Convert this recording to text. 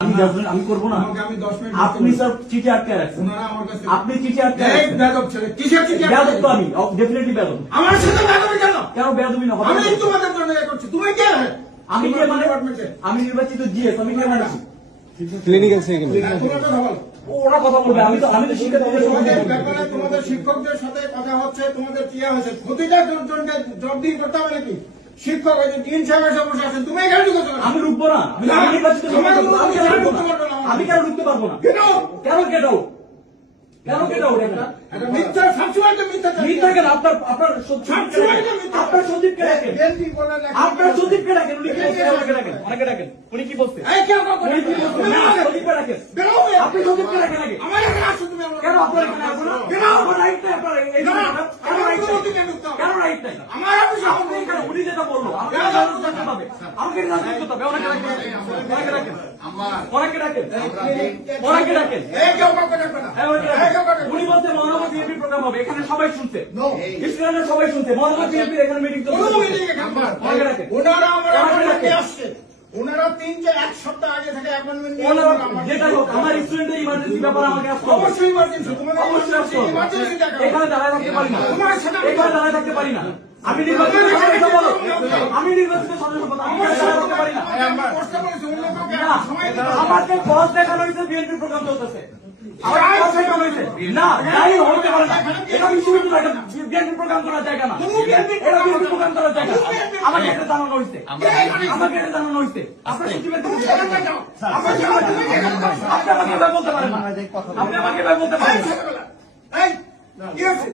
আমি করবো না। আপনি স্যার চিঠি আটকে রাখছেন, আপনি চিঠি আটকে বেয়াদব তো আমি ডেফিনেটলি বেয়াদব। আমার সাথে বেয়াদবি কেন? কেন বেয়াদবি না? আমি তোমাদের জন্য এ করছি, তুমি কে? আমি কে মানে? আমি নির্বাচিত জিএস, আমি কে মানেছি? ক্লিনিক্যাল সেকেন্ড তোমার কথা বলো। ওরা কথা বলবে, আমি তো শিক্ষার্থীদের সঙ্গে তোমাদের ব্যাপারে তোমাদের শিক্ষকদের সাথে কথা হচ্ছে, তোমাদের কি হয়েছে ক্ষতিটা জব্দি করতে হবে নাকি? শিক্ষক হয়েছে, তিন সাহেবের সমস্যা আছে, তুমি এখানে ঢুকেছো কেন? আমি রুখবো না। আমি নির্বাচিত আমি কেন রুখতে পারবো না? কেন? কেন কেটাও কেন কেটাও এটা মিথ্যা, সবসময় তো মিথ্যা থাকে। মিথ্যা কেন? আপনার সচিবকে ডাকেন, বিএনপি বলে না, আপনার সচিবকে ডাকেন, উনি কি বলছে? অনেকে ডাকেন, উনি কি বলছে? এই কেন কথা উনি কি বলছো? বলছে? না, সচিবকে ডাকেন, বেরো। আপনি সচিবকে ডাকেন আগে। আমার এখানে আসো তুমি। কেন আপনার এখানে আসবো না? কেন? আমার রাইট নাই, আপনার এই কেন? কেন রাইট নাই? কেন ঢুকতে হবে? কেন রাইট নাই? আমার অফিসে আপনি এখানে উনি যেটা বললো আমাকে জানাতে হবে, আমাকে জানাতে হবে, ওনাকে ডাকেন, ওনাকে ডাকেন, ওনাকে ডাকেন, ওনাকে ডাকেন। এই কেউ কাউকে ডাকবে না। হ্যাঁ, ওনাকে ডাকেন। উনি বলছে মহানগর বিএনপি প্রোগ্রাম হবে, এখানে সবাই শুনছে, স্টুডেন্টরা সবাই শুনছে, মহানগর বিএনপির এখানে মিটিং কোনো চলছে। মিটিং এখানে না। ওনাকে ডাকেন। ওনারা আমার ওনাকে অ্যাপয়েন্টমেন্ট ডাকেন। আসছে। ওনারা এক সপ্তাহ আগে থেকে অ্যাপয়েন্টমেন্ট নিয়ে ওনারা আমার যেটা হোক, আমার স্টুডেন্টের ইমার্জেন্সি ব্যাপারে আমাকে আসতে হবে। অবশ্যই ইমার্জেন্সি, তোমাদের অবশ্যই আসতে হবে। ইমার্জেন্সি দেখা। এখানে দাঁড়ায় থাকতে পারি না, তোমার সাথে এখানে দাঁড়ায় থাকতে পারি না। আমি নির্বাচিত সদস্য বলো, আমি নির্বাচিত সদস্য বলো, আমি এখানে দাঁড়ায় থাকতে পারি না। আমি কষ্ট করেছি, অন্য কাউকে না, সময় দিতে হবে। আমাকে বস দেখানো হয়েছে বিএনপি প্রোগ্রাম চলতেছে। আমাকে বস দেখানো হয়েছে। না, তাই হতে পারে না। এটা বিশ্ববিদ্যালয়, এটা বিএনপি প্রোগ্রাম করার জায়গা না। এটা বিএনপি প্রোগ্রাম করার জায়গা না। আমাকে এটা জানানো হয়েছে। আমাকে এটা জানানো হয়েছে। আপনার সচিবের কাছে আপনি আমাকে এভাবে বলতে পারেন না। আপনি আমাকে এভাবে বলতে পারেন না। এই, কি হয়েছে?